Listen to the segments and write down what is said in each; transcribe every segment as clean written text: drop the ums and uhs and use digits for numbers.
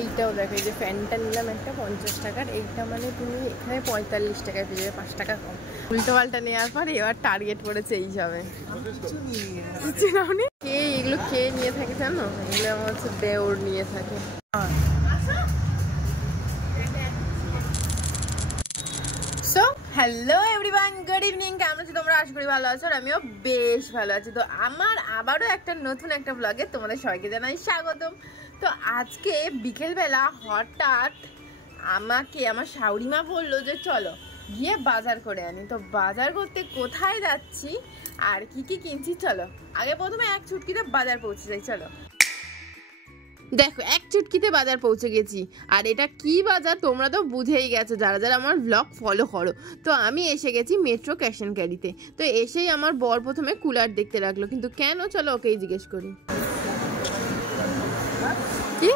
এইটাও দেখো, এই যে ফ্যানটা নিলাম একটা 50 টাকার, এইটা মানে তুমি এখানে 45 টাকায় পেয়ে যাবে, 5 টাকা কম। উল্টো পাল্টা নেওয়ার পর এবার টার্গেট পড়েছে এই যাবে। কে এগুলো খেয়ে নিয়ে থাকে জানো? এগুলো আমার হচ্ছে দেওর নিয়ে থাকে। So hello everyone, good evening. কেমন আছো তোমরা? আশা করি ভালো আছো, আর আমিও বেশ ভালো আছি। তো আমার আবারও একটা নতুন একটা ব্লগে তোমাদের সবাইকে জানাই স্বাগতম। তো আজকে বিকেলবেলা হঠাৎ আমাকে আমার শাশুড়িমা বললো যে চলো গিয়ে বাজার করে আনি। তো বাজার করতে কোথায় যাচ্ছি আর কি কি কিনছি চলো আগে প্রথমে এক চুটকিতে বাজার পৌঁছে যাই। চলো দেখো, এক চুটকিতে বাজার পৌঁছে গেছি। আর এটা কি বাজার তোমরা তো বুঝেই গেছো যারা যারা আমার ব্লগ ফলো করো। তো আমি এসে গেছি মেট্রো ক্যাশ অ্যান্ড ক্যারিতে। তো এসেই আমার বর প্রথমে কুলার দেখতে লাগলো, কিন্তু কেন চলো ওকেই জিজ্ঞেস করি। কি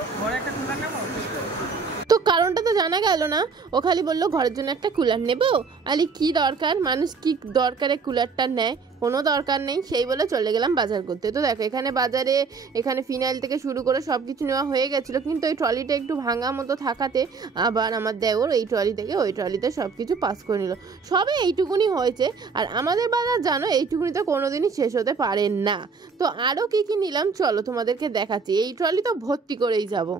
তো কারণটা তো জানা গেল না। ও খালি বললো ঘরের জন্য একটা কুলার নেবো। আলি কি দরকার, মানুষ কি দরকারে কুলারটা নেয়? কোনো দরকার নেই, সেই বলে চলে গেলাম বাজার করতে। তো দেখো এখানে বাজারে এখানে ফিনাইল থেকে শুরু করে সব কিছু নেওয়া হয়ে গেছিলো, কিন্তু ওই ট্রলিটা একটু ভাঙা মতো থাকাতে আবার আমার দেওর এই ট্রলি থেকে ওই ট্রলিতে সব কিছু পাস করে নিল। সবে এইটুকুনি হয়েছে, আর আমাদের বাজার জানো এইটুকুনি তো কোনোদিনই শেষ হতে পারে না। তো আরও কি কি নিলাম চলো তোমাদেরকে দেখাচ্ছি। এই ট্রলি তো ভর্তি করেই যাবো।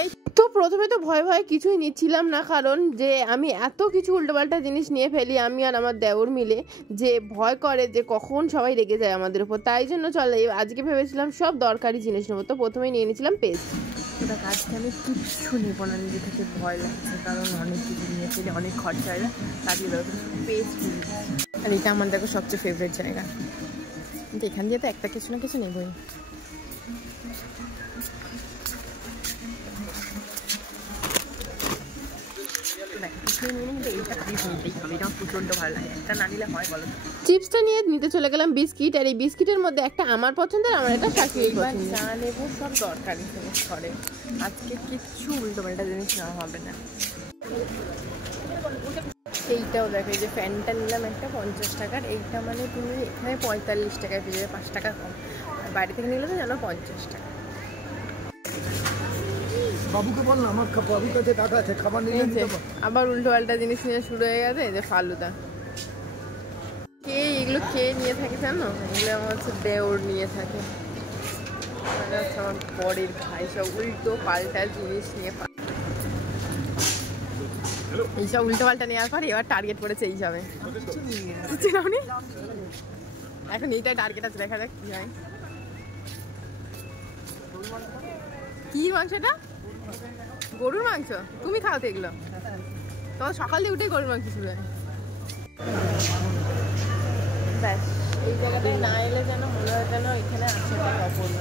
এই তো প্রথমে তো ভয় ভয় কিছুই নিচ্ছিলাম না, কারণ যে আমি এত কিছু উল্টোপাল্টা জিনিস নিয়ে ফেলি আমি আর আমার দেওর মিলে, যে ভয় করে যে কখন সবাই রেগে যায় আমাদের উপর। তাই জন্য চলে আজকে ভেবেছিলাম সব দরকারি জিনিস নেবো। তো প্রথমেই নিয়ে নিয়েছিলাম পেস্ট। দেখ আজকে আমি কিচ্ছু নেবো না, নিজে থেকে ভয় লাগছে, কারণ অনেক কিছু নিয়ে ফেলে অনেক খরচা হয়ে যায়। তার পেস্ট আর এটা আমার দেখো সবচেয়ে ফেভারিট জায়গা। কিন্তু এখান দিয়ে তো একটা কিছু না কিছু নেবই। চিপসটা নিয়ে নিতে চলে গেলাম বিস্কিট, আর এই বিস্কিটের মধ্যে একটা আমার পছন্দের, আমার একটা শাশুড়ির পছন্দের। চা নেবো, সব দরকারি জিনিস করে। আজকে কিচ্ছু উল্টো পাল্টা জিনিস নেওয়া হবে না। এইটাও দেখো, এই যে ফ্যানটা নিলাম একটা 50 টাকার, এইটা মানে তুমি এখানে 45 টাকায় পেয়ে যাবে, 5 টাকা কম। আর বাড়ি থেকে নিলে তো জানো 50 টাকা। বাবুকে বল না, আমার বাবুর কাছে টাকা আছে, খাবার নিয়ে নিতে পারো। আবার উল্টো পাল্টা জিনিস নিয়ে শুরু হয়ে গেছে, এই যে ফালুদা। কে এগুলো খেয়ে নিয়ে থাকে জানো? এগুলো আমার হচ্ছে দেওর নিয়ে থাকে, মানে হচ্ছে আমার বরের ভাই। সব উল্টো পাল্টা জিনিস নিয়ে, এইসব উল্টো পাল্টা নেওয়ার পর এবার টার্গেট পড়েছে এই যাবে। এখন এইটাই টার্গেট আছে, দেখা যাক কি হয়। কি মাংসটা? গরুর মাংস? তুমি খাও তো এগুলো? তোমার সকাল দিয়ে উঠে গরুর মাংস শুরু হয়। ব্যাস এই জায়গাটায় না এলে যেন মনে হয় যেন এখানে আছে অপূর্ণ।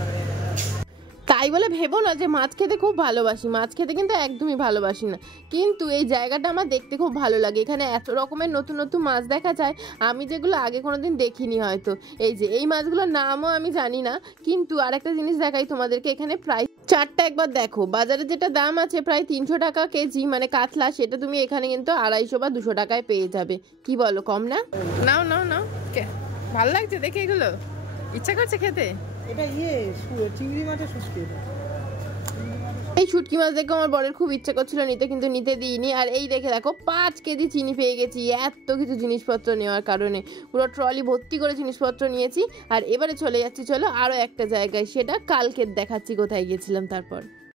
তাই বলে ভেবো না যে মাছ খেতে খুব ভালোবাসি, মাছ খেতে কিন্তু একদমই ভালোবাসি না। কিন্তু এই জায়গাটা আমার দেখতে খুব ভালো লাগে। এখানে এত রকমের নতুন নতুন মাছ দেখা যায়, আমি যেগুলো আগে কোনোদিন দেখিনি হয়তো। এই যে এই মাছগুলোর নামও আমি জানি না। কিন্তু আরেকটা জিনিস দেখাই তোমাদেরকে, এখানে প্রায় চারটা একবার দেখো। বাজারে যেটা দাম আছে প্রায় 300 টাকা কেজি, মানে কাতলা, সেটা তুমি এখানে কিন্তু 250 বা 200 টাকায় পেয়ে যাবে। কি বলো, কম না? নাও নাও নাও, ভালো লাগছে দেখে, এগুলো ইচ্ছা করছে খেতে। এটা চিংড়ি মাছের শুটকি। এই শুটকি মাছ দেখে আমার বরের খুব ইচ্ছা করছিল নিতে, কিন্তু নিতে দিইনি। আর এই দেখে দেখো 5 কেজি চিনি পেয়ে গেছি এত কিছু জিনিসপত্র নেওয়ার কারণে। পুরো ট্রলি ভর্তি করে জিনিসপত্র নিয়েছি। আর এবারে চলে যাচ্ছি চলো আরও একটা জায়গায়, সেটা কালকে দেখাচ্ছি কোথায় গেছিলাম। তারপর